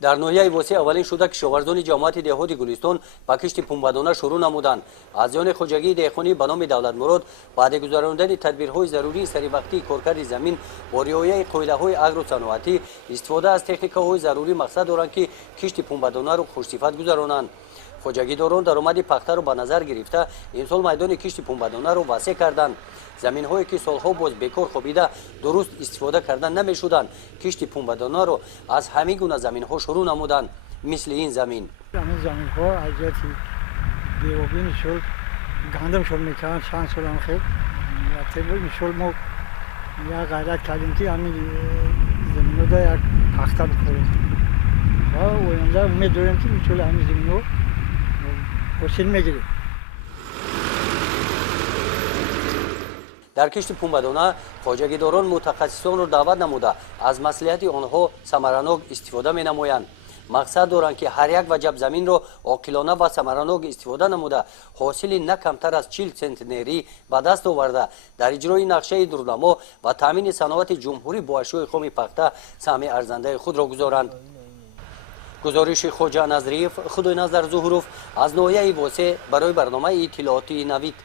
дар ноҳияи восеъ аввалин шуда кишоварзони ҷамоати деҳоти гулистон ба кишти пунбадона шурӯъ намуданд. азёни хоҷагии деҳқонӣ ба номи давлатмурод баъди гузарондани тадбирҳои зарурии саривақтии коркарди замин бо риояи қоидаҳои агросаноатӣ истифода аз техникаҳои зарурӣ мақсад доранд ки кишти пунбадонаро хушсифат гузаронанд. хоҷагидорон даромади пахтаро ба назар гирифта имсол майдони кишти пунбадонаро васеъ карданд. заминҳое ки солҳо боз бекор хобида дуруст истифода карда намешуданд кишти пунбадонаро аз ҳамин гуна заминҳо шурӯъ намуданд, мисли ин замин. ҳамин заминҳо аз ҷиҳати беобии мисол гандам шол мекарданд чанд солам хел мисол мо як ғайрат кардем ки ҳамин заминҳода як пахта бикорем ва оянда умед дорем ки мисол ҳамин заминҳо ҳосил мегирем. дар кишти пунбадона хоҷагидорон мутахассисонро даъват намуда аз маслиҳати онҳо самаранок истифода менамоянд. мақсад доранд ки ҳар як ваҷаб заминро оқилона ва самаранок истифода намуда ҳосили на камтар аз 40 центнерӣ ба даст оварда дар иҷрои нақшаи дурнамо ва таъмини саноати ҷумҳурӣ бо ашёи хоми пахта саҳми арзандаи худро гузоранд. гузориши хоҷа назриев, худойназар зуҳуров аз ноҳияи восеъ барои барномаи иттилооти навид.